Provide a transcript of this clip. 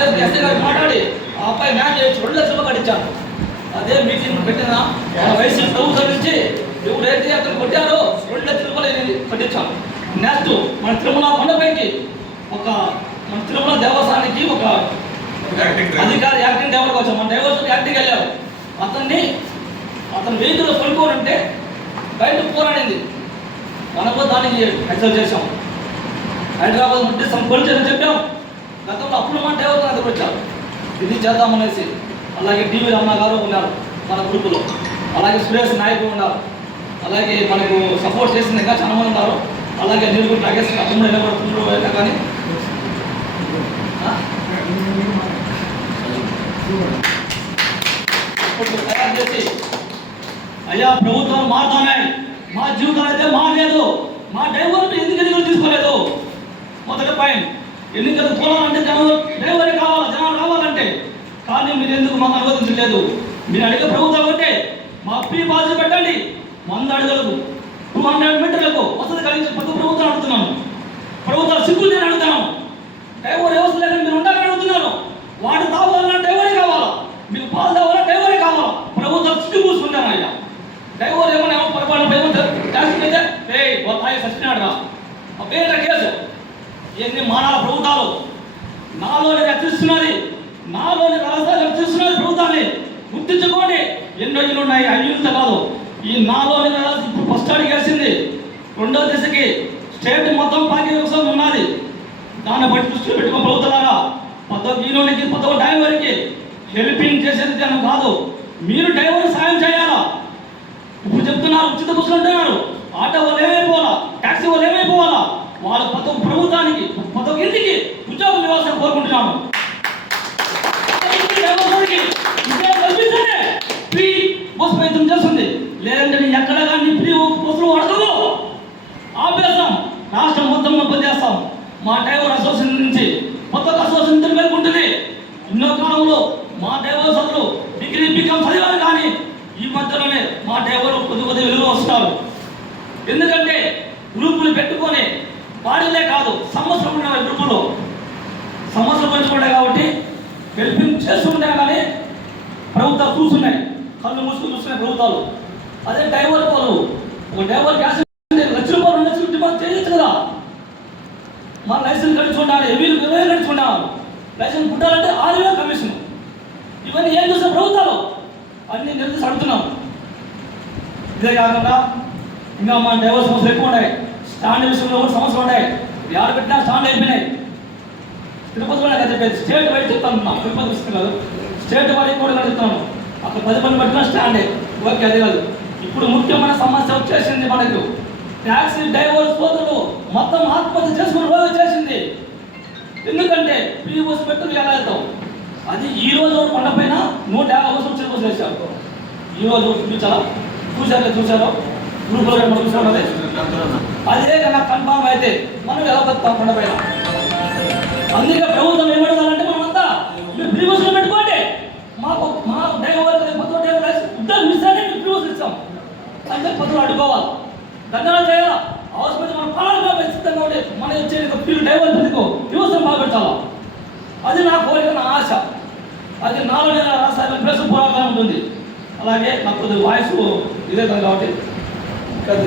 చేసి ఎస్ఐ గారికి మాట్లాడి ఆ అబ్బాయి మ్యాచ్ చేసి 2 లక్షలు కట్టించాను. అదే మీటింగ్ పెట్టిన మన వయసు ప్రభుత్వం నుంచి ఎవరైతే అతను కొట్టారో 2 లక్షల రూపాయలు కట్టించాను. నెక్స్ట్ మన తిరుమల కొండపైకి మన తిరుమల దేవస్థానానికి ఒక అధికారి యాక్టింగ్ డ్రైవర్కి వచ్చాం. మన డ్రైవర్ యాక్టింగ్ వెళ్ళారు. అతను వెహికల్లో పడుకోనంటే బయట పోరాడింది. మనకు దానికి హెచ్చరిక చేశాం. హైదరాబాద్ నుండి పోలీసులు చెప్పాం. గతంలో అప్పుడు మన డ్రైవర్ దగ్గర వచ్చారు, ఇది చేద్దామనేసి. అలాగే టీవీ రమణ గారు ఉన్నారు మన గ్రూపులో, అలాగే సురేష్ నాయకులు ఉన్నారు, అలాగే మనకు సపోర్ట్ చేసిన ఇంకా చాలా మంది ఉన్నారు. అలాగే నీరు నాగేశ్వర అప్పుడు నిలబడుతున్నారు. కానీ తయారు చేసి అయ్యా ప్రభుత్వం మారుతున్నాయి, మా జీవితాలు అయితే మారలేదు, మా డ్రైవర్లు ఎందుకు ఎన్నికలు తీసుకోలేదు. మొదటి పాయింట్, ఎన్నికలు పోవాలంటే డ్రైవరే కావాలి, జనాలు రావాలంటే. కానీ మీరు ఎందుకు మాకు అనుమతించలేదు? మీరు అడిగే ప్రభుత్వం అంటే మా ఫ్రీ పాలసీ పెట్టండి, 100 అడుగులకు 200 మీటర్లకు వసతి కలిగించి ప్రతి ప్రభుత్వం అడుగుతున్నాను. ప్రభుత్వాలు సిగ్గులు నేను అడుగుతున్నాను. డ్రైవర్ వ్యవస్థ లేదని మీరు ఉండాలని అడుగుతున్నారు. వాడు తావాలన్నా డ్రైవరే కావాలా, మీకు పాలు తావాలా డ్రైవరే కావాలా. ప్రభుత్వాలు సిగ్గు పూసుకుంటాను. అయ్యా డ్రైవర్ ఏమన్నా పొరపాటు ట్యాక్సీ అయితే తాయి సచ్చినాడు రా పేట కేసు. ఎన్ని మానవ ప్రభుత్వాలు నాలోని రక్షిస్తున్నది, నాలోని రాష్ట్రాలు రక్షిస్తున్నది ప్రభుత్వాన్ని గుర్తించుకోండి. ఎన్ని రోజులు ఉన్నాయి, 5 కాదు. ఈ నాలోని ఇప్పుడు ఫస్ట్ అడిగి వేసింది, 2వ దశకి స్టేట్ మొత్తం పార్టీ వ్యవసాయం ఉన్నది. దాన్ని బట్టి దృష్టిలో పెట్టుకున్న ప్రభుత్వాలారా 11 నుంచి 11 డ్రైవర్కి హెల్పింగ్ చేసేది జనం కాదు, మీరు డ్రైవర్ సాయం చేయాలా. ఇప్పుడు చెప్తున్నారు ఉచిత బస్సులు అంటున్నారు, ఆటో వాళ్ళు ఏమైపోవాలా, ట్యాక్సీ వాళ్ళు ఏమైపోవాలా. వాళ్ళ ప్రభుత్వానికి 11 ఇంటికి ఉద్యోగ వ్యవస్థ కోరుకుంటున్నాను. ఫ్రీ బస్సు ప్రయత్నం చేస్తుంది, లేదంటే నేను ఎక్కడ కానీ ఫ్రీ బస్సులు అడగవు. ఆపేస్తాం, రాష్ట్రం మొత్తం పనిచేస్తాం. మా డ్రైవర్ అసోసియేషన్ నుంచి కొత్త అసోసియేషన్ మేల్కొంటుంది. ఎన్నో కాలంలో మా డ్రైవర్ సభ్యులు డిగ్రీ బీకాం చదివారు, కానీ ఈ మధ్యలోనే మా డ్రైవర్ కొద్ది వెలుగు వస్తున్నారు. ఎందుకంటే గ్రూపులు పెట్టుకొని వాడిలే కాదు, సమస్యలు ఉన్నాయి గ్రూపులో, సమస్యలు పెంచుకుంటాయి కాబట్టి హెల్పింగ్ చేస్తుంటాయి. కానీ ప్రభుత్వాలు చూస్తున్నాయి, కళ్ళు మూసుకుని చూస్తున్నాయి ప్రభుత్వాలు. అదే డ్రైవర్ వాళ్ళు, ఒక డ్రైవర్ గ్యాస్ 1 లక్ష రూపాయలు 2 లక్షలు డిమాండ్ చేయొచ్చు కదా. మన లైసెన్స్ కట్టుకుంటారు, 20,000 కట్టుకుంటారు. లైసెన్స్ పుట్టాలంటే 6,000 కమిషన్. ఇవన్నీ ఏం చూసిన ప్రభుత్వాలు అన్ని నిలదీసి అడుగుతున్నాం. ఇదే కాకుండా ఇంకా మన డ్రైవర్ సమస్యలు ఎక్కువ ఉన్నాయి. స్టాండ్ విషయంలో కూడా సమస్యలు ఉన్నాయి. ఎవరు పెట్టినా స్టాండ్ అయిపోయినాయి. తిరుపతి కూడా చెప్పేది స్టేట్ వైడ్ చెప్తాను, తిరుపతి విషయం కాదు, స్టేట్ వైడ్ కూడా చెప్తున్నాను. అక్కడ 10 మంది పెట్టినా స్టాండే, ఓకే అది కాదు. ఇప్పుడు ముఖ్యమైన సమస్య వచ్చేసింది మనకు, ట్యాక్సీ డ్రైవర్ సోదరులు మొత్తం ఆత్మహత్య చేసుకుని రోజు వచ్చేసింది. ఎందుకంటే ఫ్రీ బస్సు పెట్టుకుని ఎలా వెళ్తాం. అది ఈరోజు కొండపైన 150 బస్సులు ఉచిత బస్సులు వేసారు. ఈరోజు చూసారో గ్రూప్లో చూసారు. అదే కన్నా కన్ఫామ్ అయితే మనం ఎలా బతాం కొండపైన. అందుకే ప్రభుత్వం ఏమడతారంటే మనమంతా మీరు ఫ్రీ బస్సులు పెట్టుకోండి, మా డ్రైవర్ ఉద్యోగం మిస్ అంటే మీరు ఫ్రీ బస్సులు ఇస్తాం అంటే పద్ధతులు అడ్డుకోవాలి, ధన్యవాదాలు చేయాలా. అవసరమైతే మన పాలన సిద్ధంగా ఉంటే మన వచ్చే ఫ్రీ డ్రైవర్ పెట్టుకో వ్యవస్థను బాగుపెట్టాలా. అది నా కోరిక, నా ఆశ. అది నాలో రాష్ట్రాల ప్లేస్ పోరాటం ఉంటుంది. అలాగే నాకు వాయిస్ ఇదే కాబట్టి